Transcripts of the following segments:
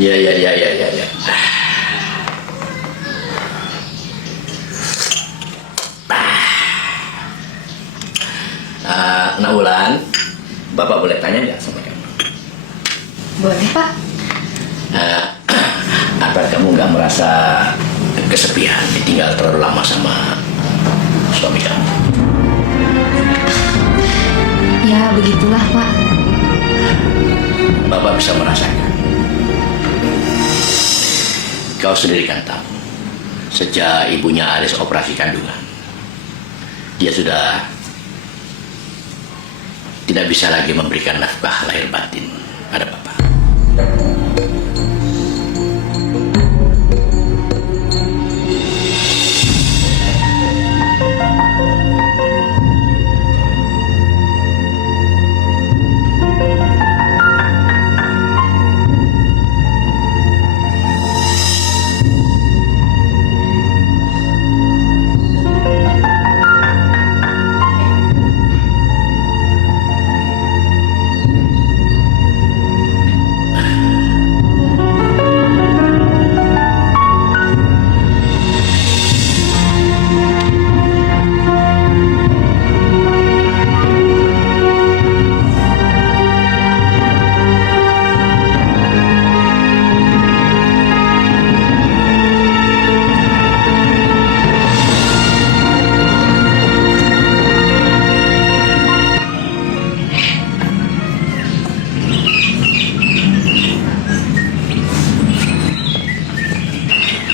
Iya, iya, iya, iya, iya. Ya. Nah, Ulan, Bapak boleh tanya nggak sama kamu? Boleh, Pak. Apa kamu nggak merasa kesepian ditinggal terlalu lama sama suami kamu? Ya, begitulah, Pak. Bapak bisa merasakan. Kau sendiri kan tahu, sejak ibunya Aris operasi kandungan, dia sudah tidak bisa lagi memberikan nafkah lahir batin pada Bapak.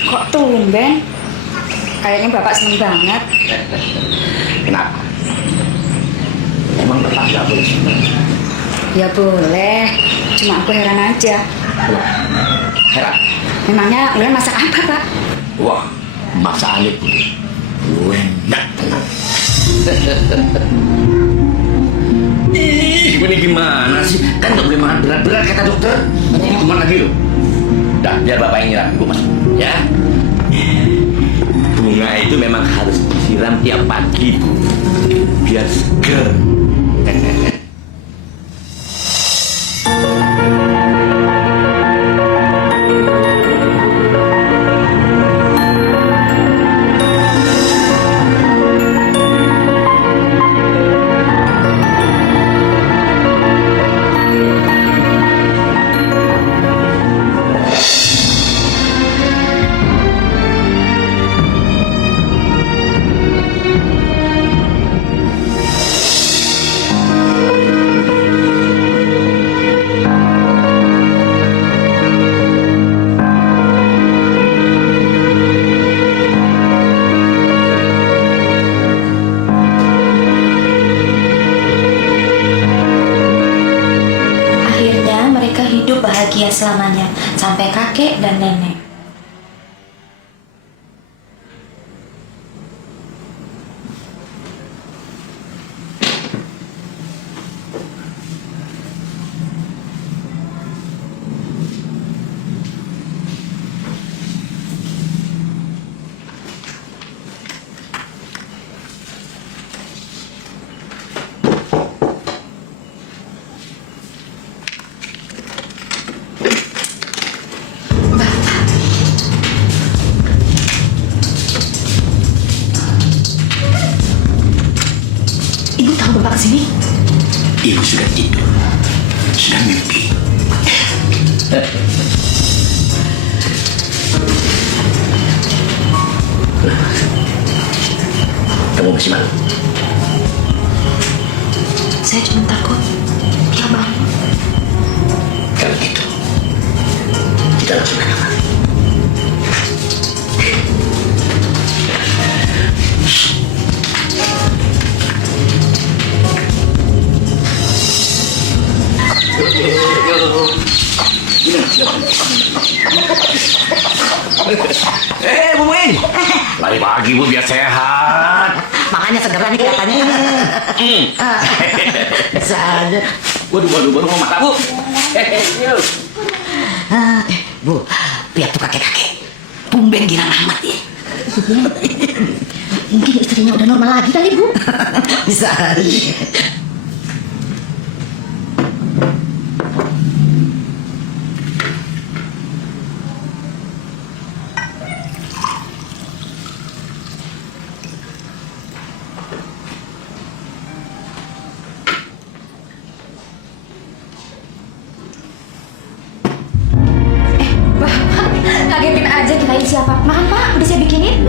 Kok tumben? Kayaknya Bapak seneng banget. Kenapa? Emang Bapak nggak boleh senang? Ya boleh, cuma aku heran aja. Heran? Memangnya Ulan masak apa, Pak? Wah, masakannya enak. Ih, ini gimana sih? Kan nggak boleh makan berat-berat kata dokter. Nanti ini kuman lagi loh. Dah, biar bapak yang nyiram. Ibu masuk, ya. Bunga itu memang harus disiram tiap pagi, Bu. Biar seger. Akhirnya mereka hidup bahagia selamanya sampai kakek dan nenek. Ibu tahu Bapak kesini? Ibu sudah tidur, sudah mimpi. Kamu masih malu? Saya cuma takut dia bangun. Kalau gitu, kita langsung ke kamar. Bu Muin, lari pagi Bu biar sehat. Makanya segeran nih kelihatannya. Bisa aja. Waduh, baru mau mata Bu. Yuk. Bu, lihat tuh kakek-kakek. Tumben girang amat ya. Mungkin istrinya udah normal lagi kali, Bu. Bisa aja.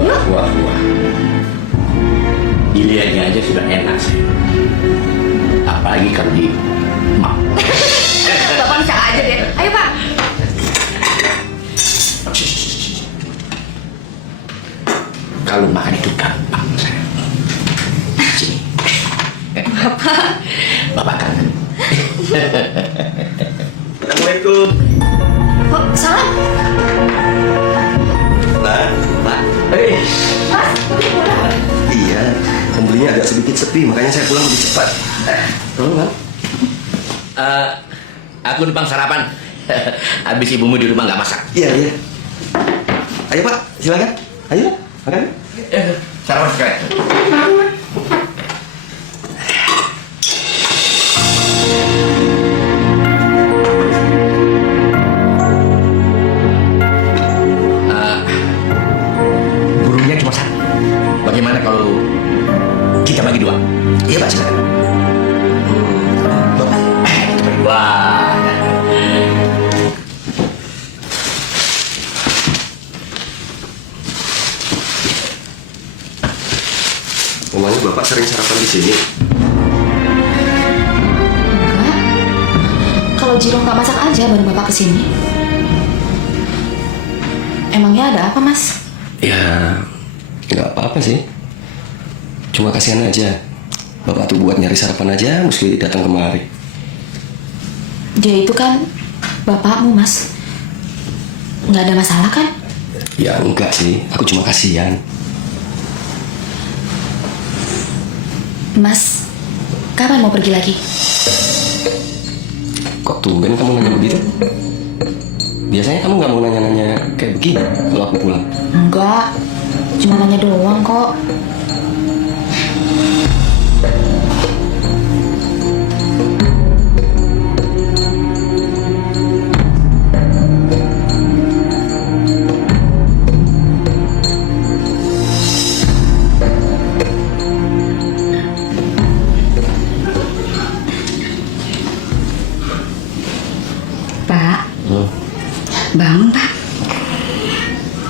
Wah. Dilihatnya aja sudah enak sih. Apalagi kalau di mak. Bapak bisa aja deh. Ayo Pak. Kalau makan itu gampang saya. Sini. Bapak kangen. Assalamualaikum. Oh, salam. Pak. Pak. Mas, udah pulang. Iya, pembelinya agak sedikit sepi, makanya saya pulang lebih cepat. Tolong, Pak. Aku numpang sarapan. Habis ibumu di rumah nggak masak. Iya. Ayo, Pak, silakan. Ayo, makan. Sarapan sekali. Burungnya cuma satu. Bagaimana kalau kita bagi dua? Iya, Pak, silakan. Bapak. Kita bagi dua. Memangnya Bapak sering sarapan di sini? Enggak. Kalau Jiro nggak masak aja baru Bapak kesini. Emangnya ada apa, Mas? Ya, nggak apa-apa sih. Cuma kasihan aja. Bapak tuh buat nyari sarapan aja, mesti datang kemari. Dia itu kan bapakmu, Mas. Nggak ada masalah kan? Ya enggak sih, aku cuma kasihan. Mas, kapan mau pergi lagi? Kok tumben kamu nanya begitu? Biasanya kamu nggak mau nanya-nanya kayak begini kalau aku pulang. Enggak, cuma nanya doang kok. Pak, bangun Pak.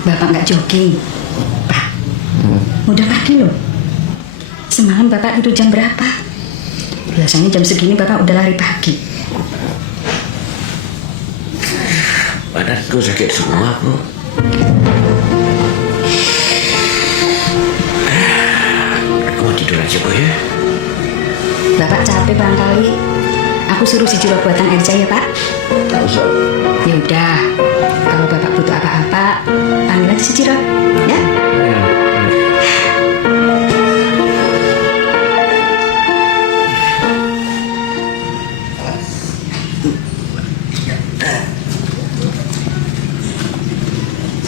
Bapak nggak jogging. Pak, udah pagi loh. Semalam Bapak tidur jam berapa? Biasanya jam segini Bapak udah lari pagi. Badanku sakit semua kok. Aku mau tidur aja kok ya. Bapak capek barangkali. Aku suruh si Jiro buatan air ya Pak. Tak usah. Ya udah, kalau Bapak butuh apa-apa, panggil aja si Jiro, ya.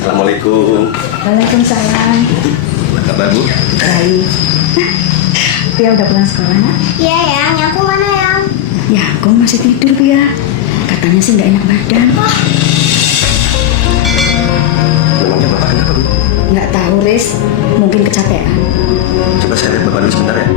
Assalamualaikum. Waalaikumsalam. Apa kabar, Bu? Baik. Pia udah pulang sekolah, nak? Iya yang aku mana yang? Ya, kau masih tidur, Pia. Katanya sih nggak enak badan. Memangnya Bapak kenapa, Bu? Nggak tahu, Riz. Mungkin kecapean. Coba saya lihat Bapak dulu sebentar ya.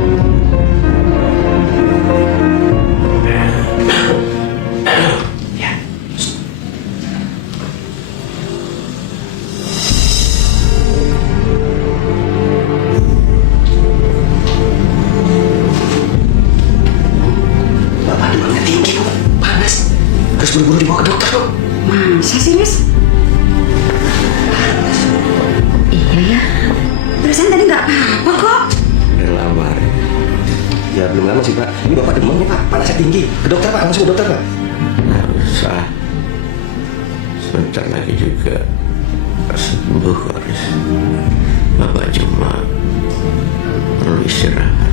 Bapak demamnya tinggi, Bu. Panas. Harus buru-buru dibawa ke dokter, Bu. Masa sih, Riz? Iya ya. Perasaan tadi nggak apa-apa kok. Udah lama. Ya belum lama sih, Pak. Ini Bapak demam nih, Pak. Panasnya tinggi. Ke dokter, Pak. Langsung ke dokter, Pak. Nggak usah. Sebentar lagi juga sembuh kok, Riz. Bapak cuma perlu istirahat.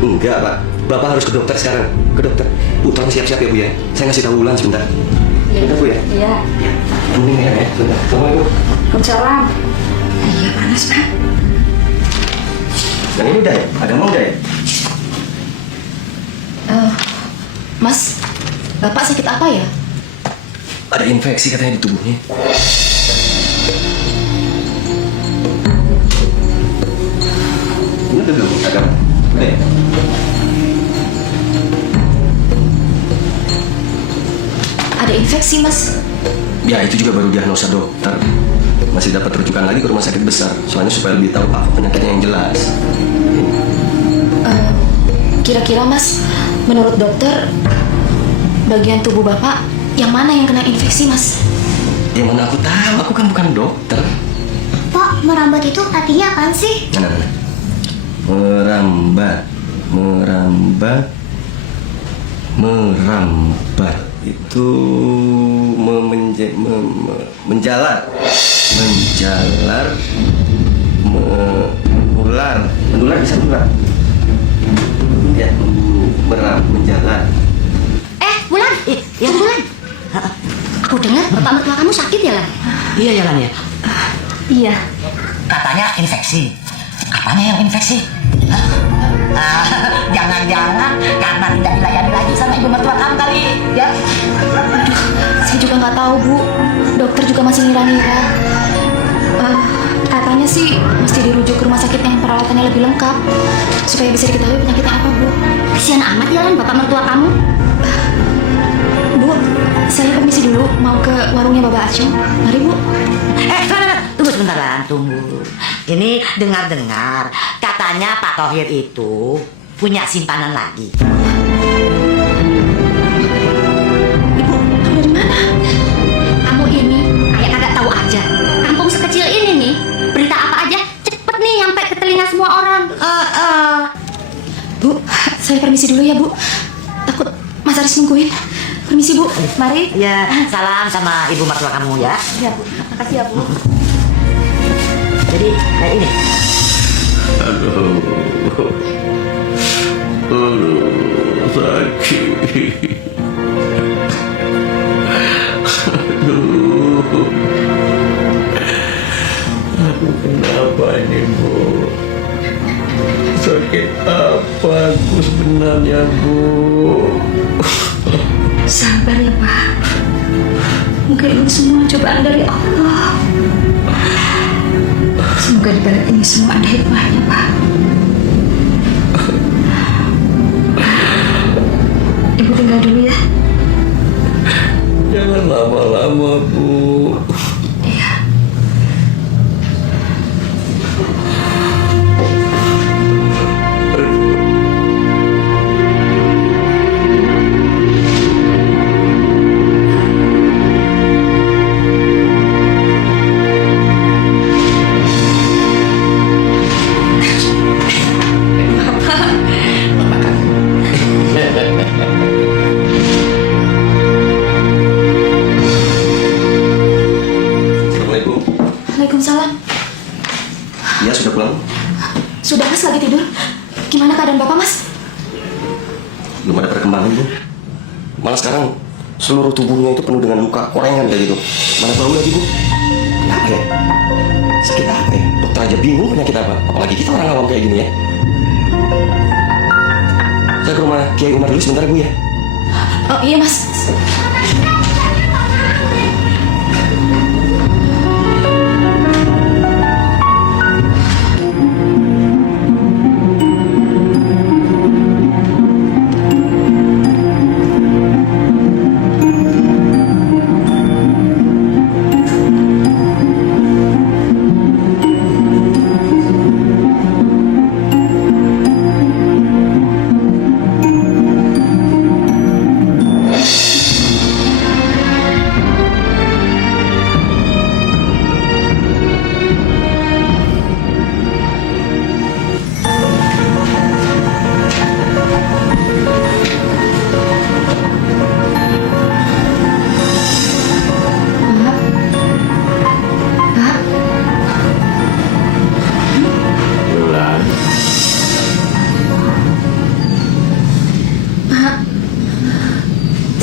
Enggak, Pak. Bapak harus ke dokter sekarang. Ke dokter. Bu, tolong siap-siap ya, Bu ya. Saya ngasih tahu Wulan sebentar. Sebentar, Bu ya. Iya. Mending ya, sebentar. Assalamualaikum. Waalaikumsalam. Iya, panas, Pak. Yang ini udah ya? Agama udah ya? Mas, Bapak sakit apa ya? Ada infeksi katanya di tubuhnya. Ini udah belum agama? Udah ya? Ada infeksi, Mas. Ya, itu juga baru diagnosa dokter. masih dapat rujukan lagi ke rumah sakit besar. Soalnya supaya lebih tahu apa penyakitnya yang jelas. Kira-kira Mas, menurut dokter, bagian tubuh Bapak yang mana yang kena infeksi Mas? Yang mana aku tahu, aku kan bukan dokter. Pak, merambat itu artinya apaan sih? Nah. Merambat itu menjalar, menular bisa menular. Ya, menjalar. Bulan, ya Bulan. Aku dengar bapak mertua kamu sakit ya, Lan? Iya ya Lan ya. Iya. Katanya infeksi. Apanya yang infeksi? Jangan-jangan karena tidak dilayani lagi sama ibu mertua kamu kali ya? Aduh, saya juga nggak tahu Bu. Dokter juga masih ngira-ngira. Katanya sih mesti dirujuk ke rumah sakit yang peralatannya lebih lengkap supaya bisa diketahui penyakitnya apa Bu. Kasihan amat ya, Lan, bapak mertua kamu. Bu, saya permisi dulu mau ke warungnya Bapak Acung. Mari Bu. Tunggu sebentar Lan, tunggu. Ini dengar-dengar katanya Pak Thohir itu punya simpanan lagi. Ibu, kamu dari mana? Kamu ini kayak kagak tahu aja. Kampung sekecil ini nih, berita apa aja cepet nih nyampe ke telinga semua orang. Bu, saya permisi dulu ya Bu. Takut Mas Aris nungguin. Permisi Bu, mari. Ya, salam sama ibu mertua kamu ya. Ya Bu, makasih ya Bu. Jadi kayak ini. Aduh, sakit. Aduh, kenapa ini Bu? Sakit apa aku sebenarnya Bu? Sabar ya Pak. Mungkin ini semua cobaan dari Allah. Semoga di balik ini semua ada hikmahnya Pak. Ibu tinggal dulu ya. Jangan lama-lama Bu. Iya. Assalamualaikum. Waalaikumsalam. Iya, sudah pulang? Sudah Mas lagi tidur? Gimana keadaan Bapak Mas? Belum ada perkembangan Bu. Malah sekarang seluruh tubuhnya itu penuh dengan luka korengan kayak gitu. Mana bau lagi Bu? Kenapa ya? Sakit apa ya? Dokter aja bingung penyakit apa. Apalagi kita orang awam kayak gini ya. Saya ke rumah Kiai Umar dulu sebentar Bu ya. Oh iya Mas.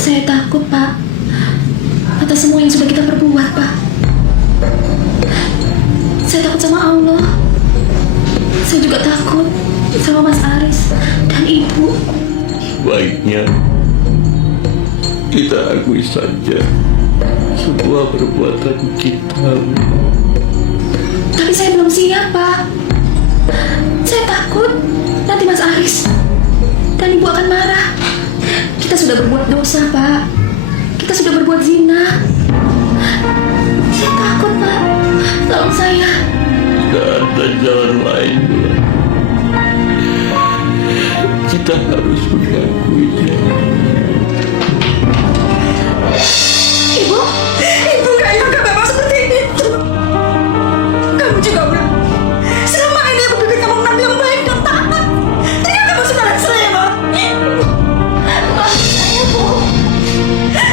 Saya takut, Pak. Atas semua yang sudah kita perbuat, Pak. Saya takut sama Allah. Saya juga takut sama Mas Aris dan Ibu. Baiknya kita akui saja semua perbuatan kita. Tapi saya belum siap, Pak. Saya takut nanti Mas Aris dan Ibu akan marah. Kita sudah berbuat dosa, Pak. Kita sudah berbuat zina. Saya takut, Pak. Tolong saya. Gak ada jalan lain, Bulan. Kita harus mengakuinya. Ibu gak nyangka Bapak seperti itu. Kamu juga, Bulan. Selama ini aku pikir kamu anak yang baik dan taat. Ternyata kamu sudah selama. Maafin saya, Bu.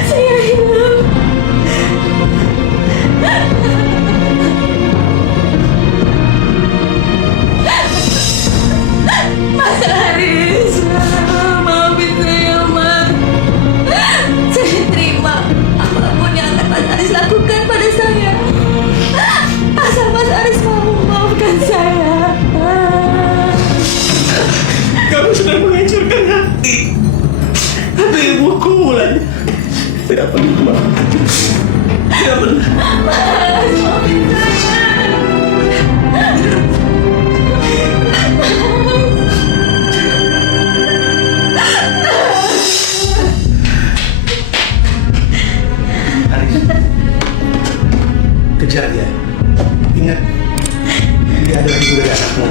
Saya hilang. Mas Haris, maafin saya, Mas. Saya terima apapun yang akan Mas Haris lakukan pada saya. Asal Mas Haris mau memaafkan saya. Kamu sudah menghancurkan hati ibuku, Bulan. Tidak perlu maaf. Tidak perlu. Mas, maafin saya. Haris, kejar dia. Ingat, dia adalah ibu dari anakmu.